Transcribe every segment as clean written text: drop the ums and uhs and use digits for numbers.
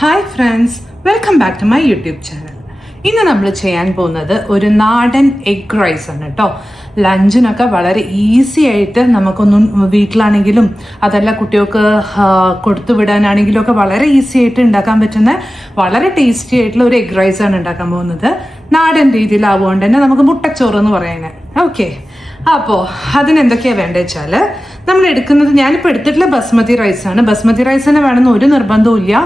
Hi friends, welcome back to my YouTube channel. ഇന്ന് നമ്മൾ ചെയ്യാൻ പോകുന്നത് ഒരു നാടൻ എഗ് റൈസ് ആണ് കേട്ടോ. ലഞ്ചിനൊക്കെ വളരെ ഈസി ആയിട്ട് നമുക്കൊന്നും വീട്ടിലാണെങ്കിലും അതല്ല കുട്ടികൾക്ക് കൊടുത്തു വിടാനാണെങ്കിലും ഒക്കെ വളരെ ഈസി ആയിട്ട് ഉണ്ടാക്കാൻ പറ്റുന്ന വളരെ ടേസ്റ്റി ആയിട്ടുള്ള ഒരു എഗ് റൈസ് ആണ് ഉണ്ടാക്കാൻ പോകുന്നത്. നാടൻ രീതിയിലാവുകൊണ്ട് തന്നെ നമുക്ക് മുട്ടച്ചോറ് എന്ന് പറയുന്നത്. ഓക്കെ, അപ്പോൾ അതിനെന്തൊക്കെയാണ് വേണ്ടത് വെച്ചാൽ നമ്മൾ എടുക്കുന്നത്, ഞാനിപ്പോൾ എടുത്തിട്ടുള്ള ബസ്മതി റൈസാണ്. ബസ്മതി റൈസ് തന്നെ വേണമെന്ന് ഒരു നിർബന്ധവും ഇല്ല.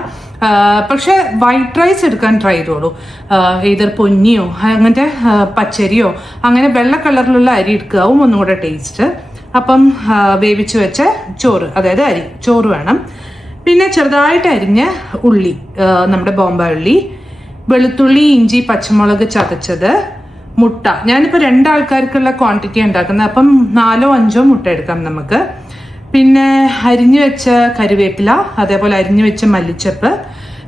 പക്ഷെ വൈറ്റ് റൈസ് എടുക്കാൻ ട്രൈ ചെയ്തോളൂ. ഏതർ പൊന്നിയോ അങ്ങനത്തെ പച്ചരിയോ അങ്ങനെ വെള്ള കളറിലുള്ള അരി എടുക്കാവും ഒന്നും കൂടെ ടേസ്റ്റ്. അപ്പം വേവിച്ച് വെച്ച ചോറ്, അതായത് അരി ചോറ് വേണം. പിന്നെ ചെറുതായിട്ട് അരിഞ്ഞ ഉള്ളി, നമ്മുടെ ബോംബെ ഉള്ളി, വെളുത്തുള്ളി, ഇഞ്ചി, പച്ചമുളക് ചതച്ചത്, മുട്ട. ഞാനിപ്പോൾ 2 ആൾക്കാർക്കുള്ള ക്വാണ്ടിറ്റി ഉണ്ടാക്കുന്നത്, അപ്പം 4-5 മുട്ട എടുക്കാം നമുക്ക്. പിന്നെ അരിഞ്ഞു വെച്ച കറിവേപ്പില, അതേപോലെ അരിഞ്ഞു വെച്ച മല്ലിച്ചപ്പ്.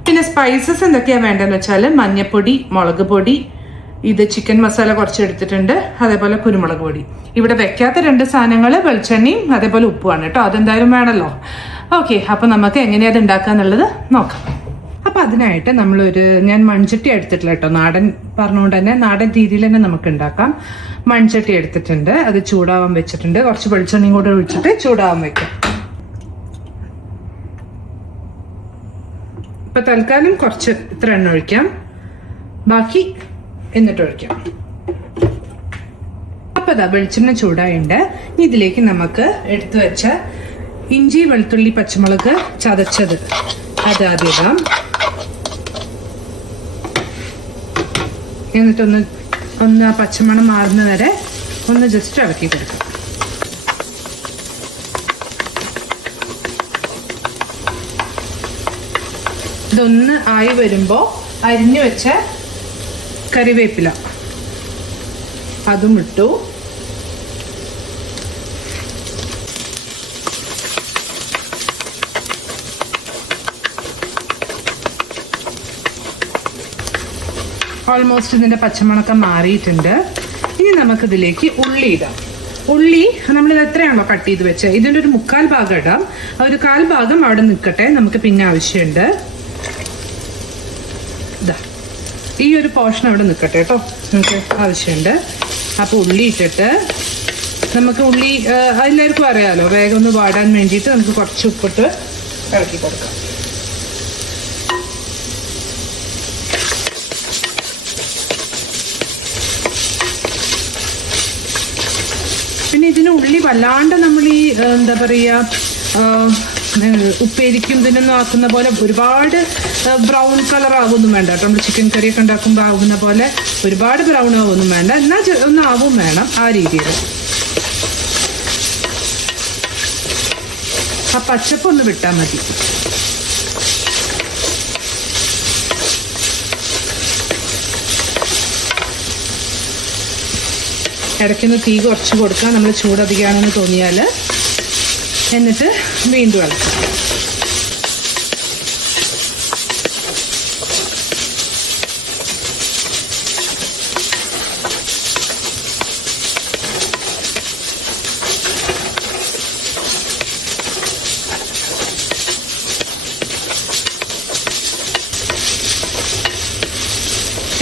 പിന്നെ സ്പൈസസ് എന്തൊക്കെയാണ് വേണ്ടതെന്ന് വെച്ചാൽ മഞ്ഞൾപ്പൊടി, മുളക് പൊടി, ഇത് ചിക്കൻ മസാല കുറച്ച് എടുത്തിട്ടുണ്ട്, അതേപോലെ കുരുമുളക് പൊടി. ഇവിടെ വെക്കാത്ത 2 സാധനങ്ങൾ വെളിച്ചെണ്ണയും അതേപോലെ ഉപ്പുമാണ് കേട്ടോ. അതെന്തായാലും വേണമല്ലോ. ഓക്കെ, അപ്പം നമുക്ക് എങ്ങനെയാണ് അത് ഉണ്ടാക്കുക എന്നുള്ളത് നോക്കാം. അപ്പം അതിനായിട്ട് ഞാൻ മൺചട്ടി എടുത്തിട്ടില്ല കേട്ടോ. നാടൻ പറഞ്ഞുകൊണ്ട് തന്നെ നാടൻ രീതിയിൽ തന്നെ നമുക്ക് ഉണ്ടാക്കാം. മൺചട്ടി എടുത്തിട്ടുണ്ട്, അത് ചൂടാവാൻ വെച്ചിട്ടുണ്ട്. കുറച്ച് വെളിച്ചെണ്ണയും കൂടെ ഒഴിച്ചിട്ട് ചൂടാവാൻ വെക്കാം. ഇപ്പൊ തൽക്കാലം കുറച്ച് ഇത്ര എണ്ണ ഒഴിക്കാം, ബാക്കി എന്നിട്ട് ഒഴിക്കാം. അപ്പൊ അതാ വെളിച്ചെണ്ണ ചൂടായുണ്ട്. ഇതിലേക്ക് നമുക്ക് എടുത്തു വെച്ച ഇഞ്ചി, വെളുത്തുള്ളി, പച്ചമുളക് ചതച്ചത് അത് ആദ്യം ഇടാം. എന്നിട്ടൊന്ന് ആ പച്ചമണം മാറുന്ന വരെ ഒന്ന് ജസ്റ്റ് ഇളക്കി കൊടുക്കാം. ഇതൊന്ന് ആയി വരുമ്പോൾ അരിഞ്ഞു വെച്ച കറിവേപ്പില അതും ഇട്ടു. ഓൾമോസ്റ്റ് ഇതിൻ്റെ പച്ചമണക്ക മാറിയിട്ടുണ്ട്. ഇനി നമുക്കിതിലേക്ക് ഉള്ളി ഇടാം. ഉള്ളി നമ്മളിത് എത്രയാണോ കട്ട് ചെയ്ത് വെച്ചത്, ഇതിൻ്റെ ഒരു 1/4 ഭാഗം ഇടാം. ഒരു 1/4 ഭാഗം അവിടെ നിൽക്കട്ടെ, നമുക്ക് പിന്നെ ആവശ്യമുണ്ട്. ഇതാ ഈ ഒരു പോർഷൻ അവിടെ നിൽക്കട്ടെ കേട്ടോ, നമുക്ക് ആവശ്യമുണ്ട്. അപ്പോൾ ഉള്ളി ഇട്ടിട്ട് നമുക്ക് ഉള്ളി എല്ലാവർക്കും അറിയാമല്ലോ, വേഗം ഒന്ന് വാടാൻ വേണ്ടിയിട്ട് നമുക്ക് കുറച്ച് ഉപ്പിട്ട് ഇളക്കി കൊടുക്കാം. പിന്നെ ഇതിന് ഉള്ളി വല്ലാണ്ട് നമ്മൾ ഈ എന്താ പറയുക, ഉപ്പേരിക്കും ഇതിനൊന്നും ആക്കുന്ന പോലെ ഒരുപാട് ബ്രൗൺ കളർ ആവുമൊന്നും വേണ്ട കേട്ടോ. നമ്മൾ ചിക്കൻ കറിയൊക്കെ ഉണ്ടാക്കുമ്പോൾ ആവുന്ന പോലെ ഒരുപാട് ബ്രൗൺ ആവുമൊന്നും വേണ്ട, എന്നാൽ ഒന്ന് ആവും വേണം ആ രീതിയിൽ. ആ പച്ചപ്പ് ഒന്ന് വിട്ടാൽ മതി. ഇടയ്ക്കൊന്ന് തീ കുറച്ച് കൊടുക്കാം, നമ്മൾ ചൂടധികമാണെന്ന് തോന്നിയാൽ. എന്നിട്ട് വീണ്ടും ഇളക്കാം.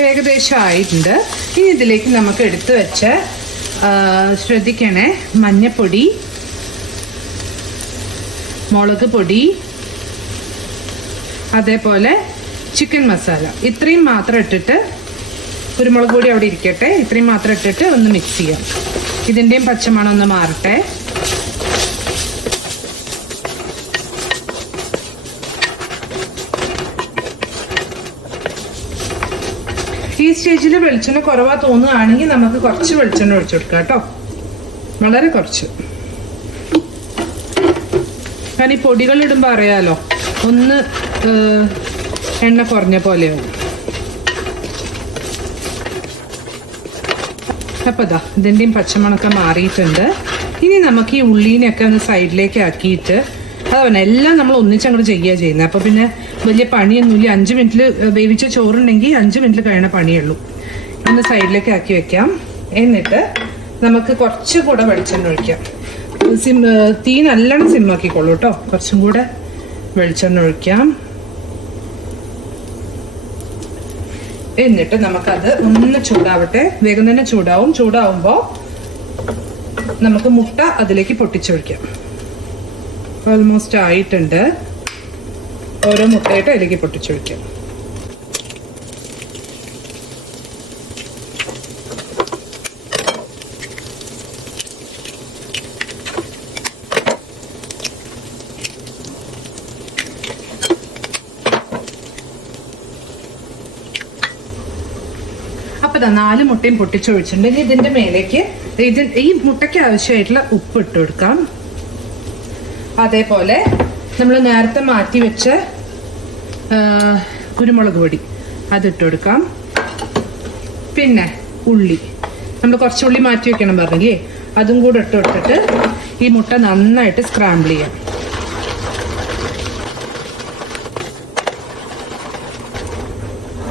ഏകദേശം ആയിട്ടുണ്ട്. ഇനി ഇതിലേക്ക് നമുക്ക് എടുത്തു വെച്ച ശ്രദ്ധിക്കണേ, മഞ്ഞപ്പൊടി, മുളക് പൊടി, അതേപോലെ ചിക്കൻ മസാല, ഇത്രയും മാത്രം ഇട്ടിട്ട്, കുരുമുളക് പൊടി അവിടെ ഇരിക്കട്ടെ, ഇത്രയും മാത്രം ഇട്ടിട്ട് ഒന്ന് മിക്സ് ചെയ്യാം. ഇതിൻ്റെയും പച്ചമണം ഒന്ന് മാറട്ടെ. ഈ സ്റ്റേജിൽ വെളിച്ചെണ്ണ കുറവാ തോന്നുകയാണെങ്കിൽ നമുക്ക് കുറച്ച് വെളിച്ചെണ്ണ ഒഴിച്ചു കൊടുക്കാം കേട്ടോ, വളരെ കുറച്ച്. കാരണം ഈ പൊടികൾ ഇടുമ്പോൾ അറിയാലോ, ഒന്ന് എണ്ണ കുറഞ്ഞ പോലെയാവും. അപ്പോൾ ഇതാ ഇതിൻ്റെയും പച്ചമണക്കം മാറിയിട്ടുണ്ട്. ഇനി നമുക്ക് ഈ ഉള്ളീനെയൊക്കെ ഒന്ന് സൈഡിലേക്ക് ആക്കിയിട്ട്, അതവനെ എല്ലാം നമ്മൾ ഒന്നിച്ചങ്ങോട്ട് ചെയ്യുന്നത്. അപ്പോൾ പിന്നെ വലിയ പണിയൊന്നുമില്ല. 5 മിനിറ്റിൽ വേവിച്ച ചോറുണ്ടെങ്കിൽ 5 മിനിറ്റിൽ കഴിയണ പണിയുള്ളൂ. ഒന്ന് സൈഡിലേക്ക് ആക്കി വെക്കാം. എന്നിട്ട് നമുക്ക് കുറച്ചുകൂടെ വെളിച്ചെണ്ണ ഒഴിക്കാം. തീ നല്ലോണം സിമ്മാക്കിക്കോളൂ കേട്ടോ. കുറച്ചും കൂടെ വെളിച്ചെണ്ണ ഒഴിക്കാം. എന്നിട്ട് നമുക്കത് ഒന്ന് ചൂടാവട്ടെ. വേഗം തന്നെ ചൂടാവുമ്പോൾ നമുക്ക് മുട്ട അതിലേക്ക് പൊട്ടിച്ചൊഴിക്കാം. ഓൾമോസ്റ്റ് ആയിട്ടുണ്ട്. ഓരോ മുട്ടയായിട്ട് അതിലേക്ക് പൊട്ടിച്ചൊഴിക്കാം. അപ്പോൾ 4 മുട്ടയും പൊട്ടിച്ചൊഴിച്ചിട്ടുണ്ട്. ഇനി ഇതിൻ്റെ മേലേക്ക് ഈ മുട്ടയ്ക്ക് ആവശ്യമായിട്ടുള്ള ഉപ്പ് ഇട്ട് കൊടുക്കാം. അതേപോലെ നമ്മൾ നേരത്തെ മാറ്റി വെച്ച കുരുമുളക് പൊടി അതിട്ട് കൊടുക്കാം. പിന്നെ ഉള്ളി, നമ്മൾ കുറച്ച് ഉള്ളി മാറ്റി വെക്കണം പറഞ്ഞില്ലേ, അതും കൂടെ ഇട്ട് കൊടുത്തിട്ട് ഈ മുട്ട നന്നായിട്ട് സ്ക്രാമ്പിൾ ചെയ്യാം.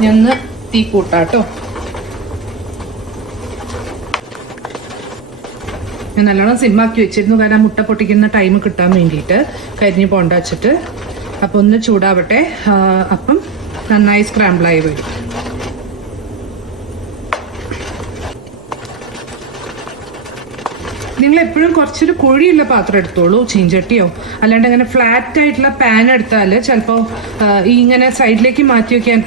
ഞാൻ തീ കൂട്ടാട്ടോ. ഞാൻ നല്ലോണം സിമ്മാക്കി വെച്ചിരുന്നു, കാരണം മുട്ട പൊട്ടിക്കുന്ന ടൈം കിട്ടാൻ വേണ്ടിയിട്ട്, കരിഞ്ഞ് പോണ്ട വെച്ചിട്ട്. അപ്പം ഒന്ന് ചൂടാവട്ടെ. അപ്പം നന്നായി സ്ക്രാമ്പിളായി വരും. നിങ്ങൾ എപ്പോഴും കുറച്ചൊരു കുഴിയുള്ള പാത്രം എടുത്തോളൂ, ചീഞ്ചട്ടിയോ. അല്ലാണ്ട് അങ്ങനെ ഫ്ലാറ്റ് ആയിട്ടുള്ള പാൻ എടുത്താൽ ചിലപ്പോൾ ഇങ്ങനെ സൈഡിലേക്ക് മാറ്റി വയ്ക്കാൻ,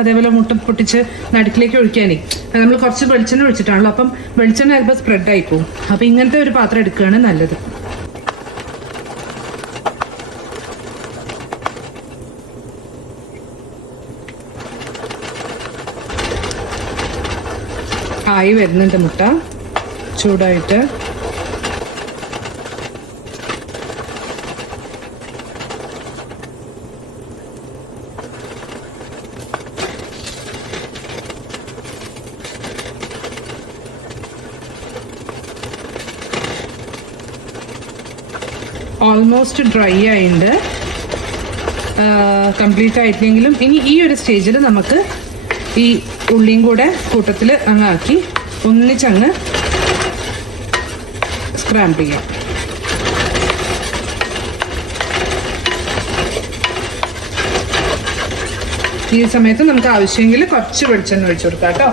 അതേപോലെ മുട്ട പൊട്ടിച്ച് നടുക്കിലേക്ക് ഒഴിക്കാനേ നമ്മൾ കുറച്ച് വെളിച്ചെണ്ണ ഒഴിച്ചിട്ടാണല്ലോ, അപ്പം വെളിച്ചെണ്ണ ചിലപ്പോൾ സ്പ്രെഡ് ആയി പോകും. അപ്പം ഇങ്ങനത്തെ ഒരു പാത്രം എടുക്കുകയാണ് നല്ലത്. ആയി വരുന്നുണ്ട് മുട്ട ചൂടായിട്ട്. ഓൾമോസ്റ്റ് ഡ്രൈ ആയിട്ടുണ്ട്, കംപ്ലീറ്റ് ആയിട്ടില്ലെങ്കിലും. ഇനി ഈ ഒരു സ്റ്റേജിൽ നമുക്ക് ഈ ഉള്ളിയും കൂടെ കൂട്ടത്തിൽ അങ്ങാക്കി ഒന്നിച്ചങ്ങ് സ്ക്രാമ്പിൾ ചെയ്യാം. ഈ സമയത്ത് നമുക്ക് ആവശ്യമെങ്കിൽ കുറച്ച് വെളിച്ചെണ്ണ ഒഴിച്ചു കൊടുക്കാം കേട്ടോ.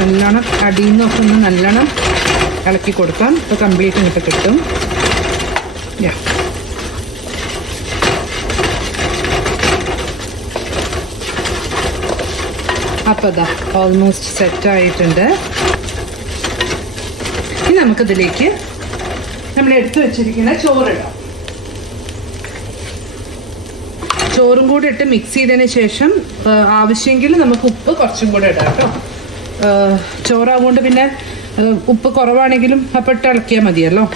നല്ലോണം അടിയിൽ നിന്നൊക്കെ ഒന്ന് നല്ലോണം ഇളക്കി കൊടുക്കാം. ഇപ്പോൾ കംപ്ലീറ്റ് ഇങ്ങോട്ട് കിട്ടും. അപ്പോൾ അതാ ഓൾമോസ്റ്റ് സെറ്റ് ആയിട്ടുണ്ട്. ഇനി നമുക്കിതിലേക്ക് നമ്മൾ എടുത്തു വെച്ചിരിക്കുന്ന ചോറിടാം. ചോറും കൂടി ഇട്ട് മിക്സ് ചെയ്തതിന് ശേഷം ആവശ്യമെങ്കിൽ നമുക്ക് ഉപ്പ് കുറച്ചും കൂടെ ഇടാം കേട്ടോ. ചോറാവുകൊണ്ട് പിന്നെ ഉപ്പ് കുറവാണെങ്കിലും അപ്പം ഇട്ട് ഇളക്കിയാൽ മതിയല്ലോ.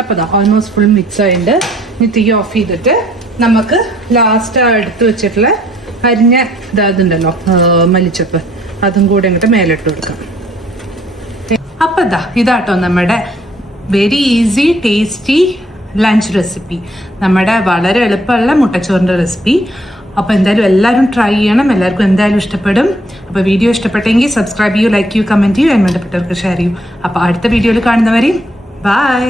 അപ്പോൾ ഓൾമോസ്റ്റ് ഫുൾ മിക്സ് ആയിട്ടുണ്ട്. ഇനി തീ ഓഫ് ചെയ്തിട്ട് നമുക്ക് ലാസ്റ്റ് എടുത്ത് വെച്ചിട്ടുള്ള അരിഞ്ഞ ഇതുണ്ടല്ലോ മല്ലിച്ചപ്പ്, അതും കൂടെ ഇങ്ങോട്ട് മേലിട്ട് കൊടുക്കാം. അപ്പോൾ ഇതാട്ടോ നമ്മുടെ very easy tasty lunch recipe, നമ്മുടെ വളരെ എളുപ്പമുള്ള മുട്ടച്ചോറിൻ്റെ റെസിപ്പി. അപ്പോൾ എന്തായാലും എല്ലാവരും ട്രൈ ചെയ്യണം, എല്ലാവർക്കും എന്തായാലും ഇഷ്ടപ്പെടും. അപ്പോൾ വീഡിയോ ഇഷ്ടപ്പെട്ടെങ്കിൽ സബ്സ്ക്രൈബ് ചെയ്യൂ, ലൈക്ക് ചെയ്യൂ, കമൻറ്റ് ചെയ്യൂ, വേണ്ടപ്പെട്ടവർക്ക് ഷെയർ ചെയ്യൂ. അപ്പോൾ അടുത്ത വീഡിയോയിൽ കാണുന്നവരെയും ബൈ.